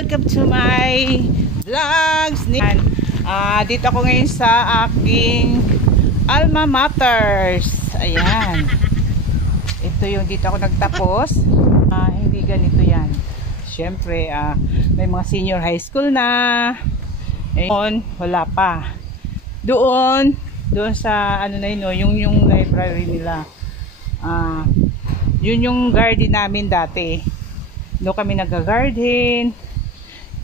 welcome to my vlogs. Dito ako ngayon sa aking alma maters. Ayan. Ito yung dito ako nagtapos. Hindi ganito yan. Siyempre, may mga senior high school na. Ayun, wala pa. Doon sa ano na yun, yung library nila. Yun yung garden namin dati. Doon kami nag-garden.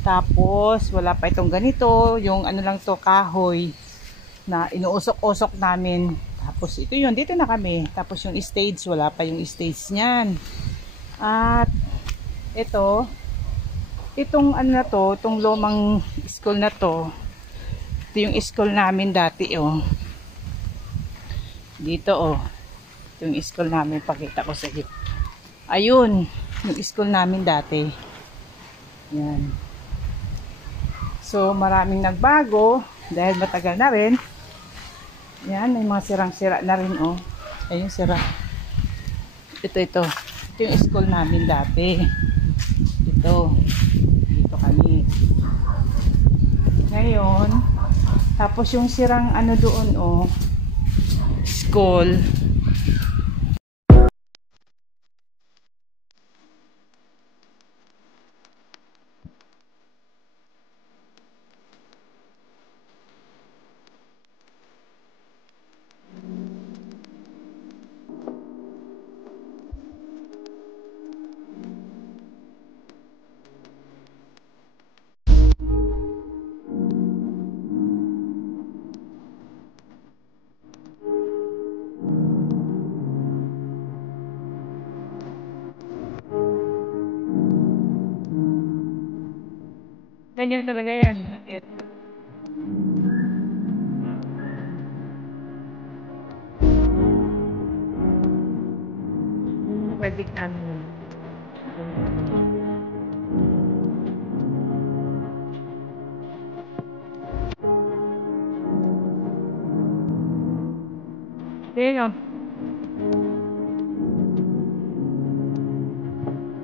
Tapos wala pa itong ganito, yung ano lang to, kahoy na inuusok-usok namin. Tapos ito yun, dito na kami. Tapos yung stage, wala pa yung stage niyan. At itong ano na to, itong lumang school na to. Ito yung school namin dati, oh. Dito, oh. Ito yung school namin, pakita ko sa iyo. Ayun, yung school namin dati. Yan. So, maraming nagbago dahil matagal na rin. Yan, may mga sirang-sira na rin, oh. Ayun, sira. Ito. Ito yung school namin dati. Dito kami. Ngayon, tapos yung sirang ano doon, oh, school. Ganyan talaga yan. Pwede namin. Dito.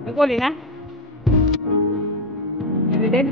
Naguli na? Hindi din?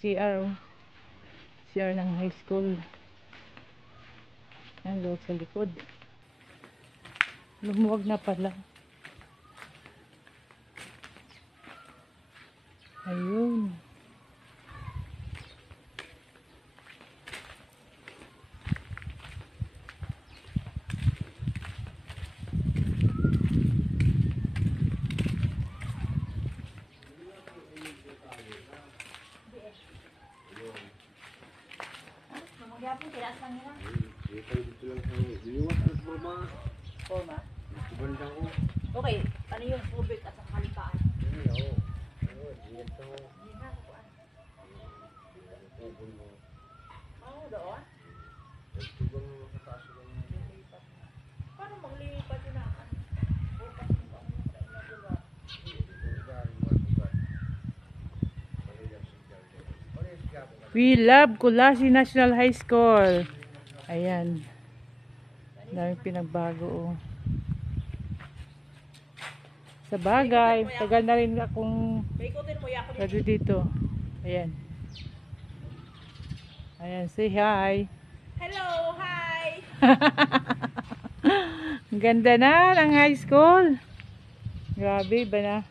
CR. CR ng high school. Yan, doon sa likod. Lumuwag na pala. Ayun. Okay, ano yung tubig at saka kalipaan? Doon? Paano maglipat yun na? We love Kulasi National High School. Ayan. Daming pinagbago, oh. Sa bagay, tagal na rin akong lado dito. Ayan. Ayan, say hi. Hello, hi! Ang ganda na ng high school. Grabe ba na?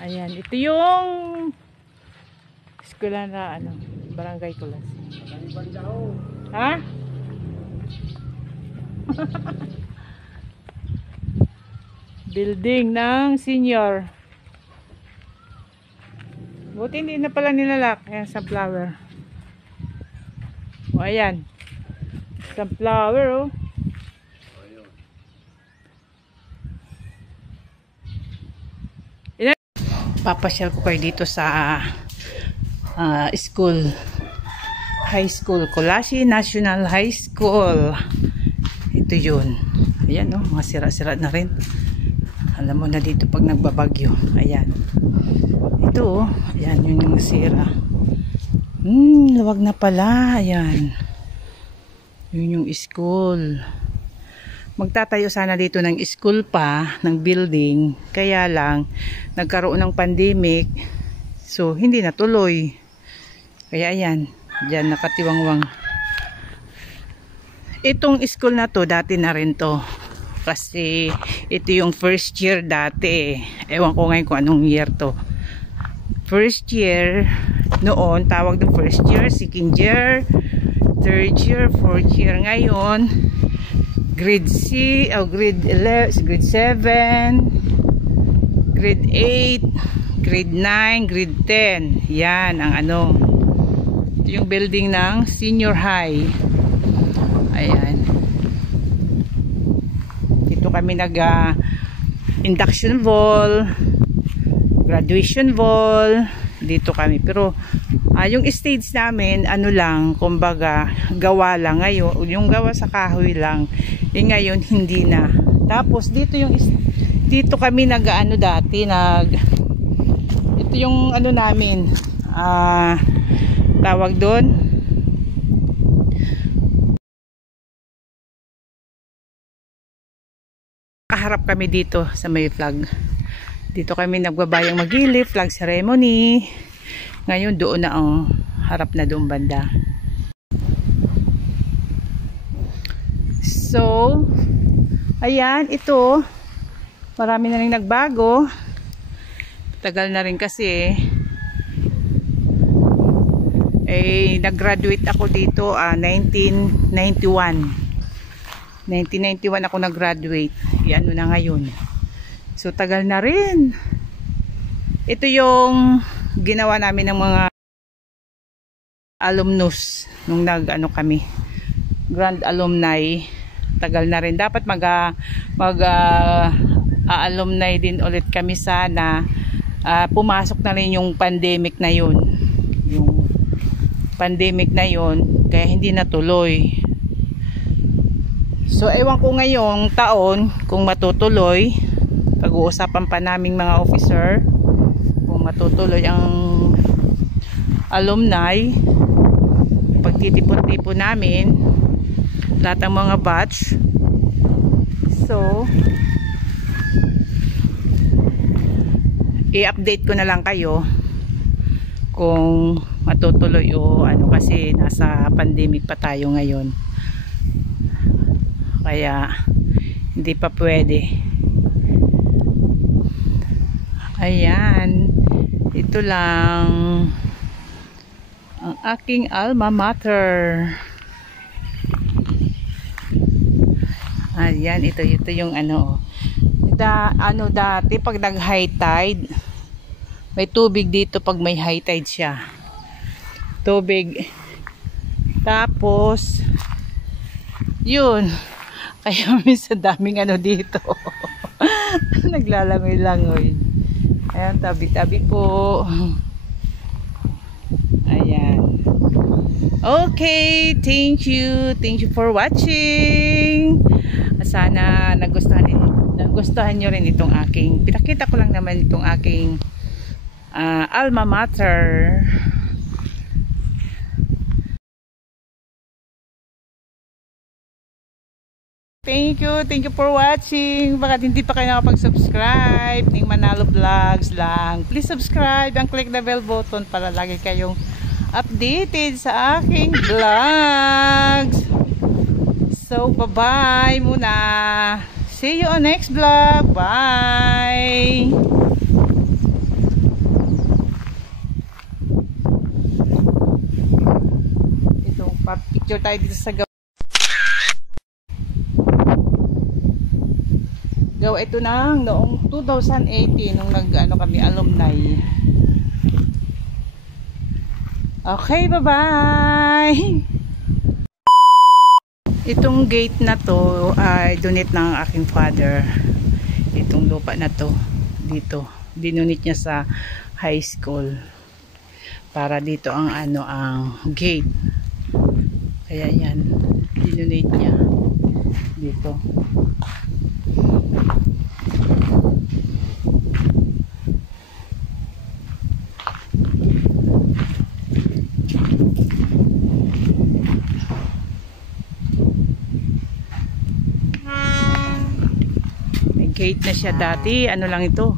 Ayan, ito yung eskwela na ano, Barangay Kulasi. Ha? Building ng senior. Buti hindi na pala nilalak. Ayan, sunflower. O, ayan. Sunflower, oh. Papasyal ko kayo dito sa school. High school. Kulasi National High School. Ito yun. Ayan, oh. Mga sira-sira na rin. Alam mo na dito pag nagbabagyo. Ayan. Ito, oh. Ayan, yun yung nasira. Luwag na pala. Ayan. Yun yung school. Magtatayo sana dito ng school pa, ng building. Kaya lang, nagkaroon ng pandemic. So, hindi natuloy. Kaya ayan, dyan nakatiwangwang. Itong school na to, dati na rin to. Kasi ito yung first year dati. Ewan ko ngayon kung anong year to. First year, noon, tawag ng first year, second year, third year, fourth year. Ngayon, grade C, grade 11, grade 7, grade 8, grade 9, grade 10. Yan ang ano. Ito yung building ng senior high. Ayan. Dito kami induction ball, graduation ball. Dito kami. Pero yung stage namin, ano lang, kumbaga, gawa lang ngayon. Yung gawa sa kahoy lang. Ngayon, hindi na. Tapos, dito kami nag-ano dati, ito yung ano namin, tawag doon, kaharap kami dito sa may flag. Dito kami nagbabayang magili, flag ceremony. Ngayon, doon na ang harap na doon banda. So, ayan, ito, marami na rin nagbago. Tagal na rin kasi, nag-graduate ako dito, 1991. 1991 ako nag-graduate. Yan na ngayon. So, tagal na rin. Ito yung ginawa namin ng mga alumnus nung nag-ano kami. Grand alumni. Tagal na rin. Dapat alumni din ulit kami sana. Pumasok na rin yung pandemic na yun. Yung pandemic na yun. Kaya hindi natuloy. So, ewan ko ngayong taon kung matutuloy. Pag-uusapan pa naming mga officer kung matutuloy ang alumni. Pagtitipon-tipon namin lahat ng mga batch. So, i-update ko na lang kayo kung matutuloy o ano, kasi nasa pandemic pa tayo ngayon, kaya hindi pa pwede. Ayan, ito lang ang aking alma mater. Ayan, ito yung ano, dati pag nag high tide, may tubig dito pag may high tide siya. Tubig. Tapos, yun. Kaya minsan daming ano dito. Naglalangoy-langoy. Ayan, tabi-tabi po. Ayan. Okay, thank you. Thank you for watching. Sana nagustuhan nyo rin itong aking, pinakita ko lang naman itong aking alma mater. Thank you for watching. Bakit hindi pa kayo nakapag-subscribe ng Manalo Vlogs lang, please subscribe and click the bell button para lagi kayong updated sa aking vlogs. So bye-bye muna. See you on next vlog. Bye. Ito, pa-picture tayo dito sa gawa. Ito na noong 2018 nung nag-ano kami alumni. Okay, bye-bye. Itong gate na to ay donate ng aking father. Itong lupa na to dito, dinonate niya sa high school para dito ang ano, ang gate. Kaya yan, dinonate niya dito. Gate na siya dati, ano lang ito,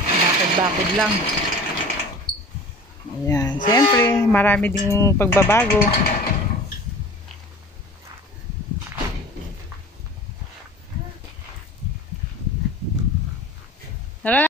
bakod-bakod lang. Ayan, siyempre marami ding pagbabago. Tara.